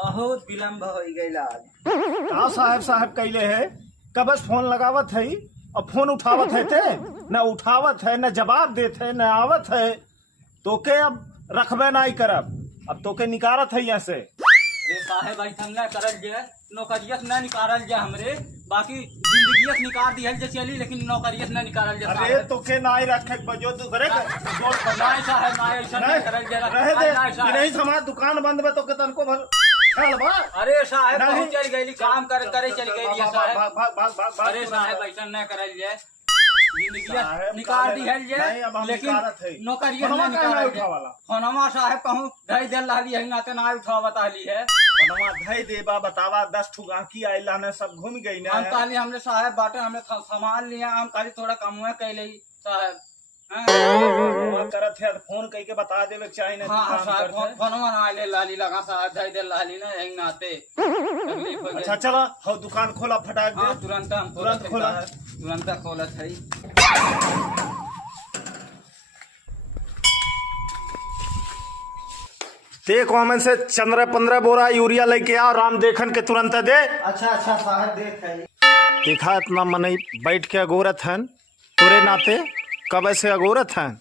बहुत विलम्ब हो गई आज। का साहब कैले है कबस फोन लगावत है और फोन उठावत है थे न उठावत है न जवाब देते है न आवत है तो के अब रखबे नहीं करब अब तो के निकारत है यहाँ से। अरे साहेब ऐसा न करल जे नौकरियत न निकालल जे हमरे बाकी जिंदगियत निकाल दिहल जे चली लेकिन नौकरियत न निकालल जे। अरे तो के नहीं रखे बजो दूसरे नहीं साहेब नहीं ऐसा न करल जे रहे दे नहीं समाज दुकान बंद में तो के तनको भर चल बा। अरे साहेब नहीं। बहुत चल गई काम करे चल गई साहेब। भाग अरे साहेब ऐसा न करल जे जिंदगियत निकाल दिहल जे लेकिन नौकरियत न निकालल जे। फोनमा साहेब कहूं धई देल रहली है नाते ना उठावत आली है। धई देबा बतावा 10 ठू गांकी आइला ने सब घूम गई ने हम काली हमने साहेब बाटे हमने सामान लिया हम काली थोड़ा कम हुआ कैले साहेब। करत है फोन कह के बता देवे चाहे ना हाँ साहब फोनवा ना ले लाली लगा साहब धई दे लाली ना यही नाते। अच्छा चला हो दुकान खोला फटाक दे। तुरंत हम तुरंत खोला तुरंत खोलत है। ते कॉमन से 15 बोरा यूरिया लेके आओ राम देखन के तुरंत दे। अच्छा साहब देख है देखा इतना मन बैठ के अगोरत हन तोरे नाते कब से अगोरत हन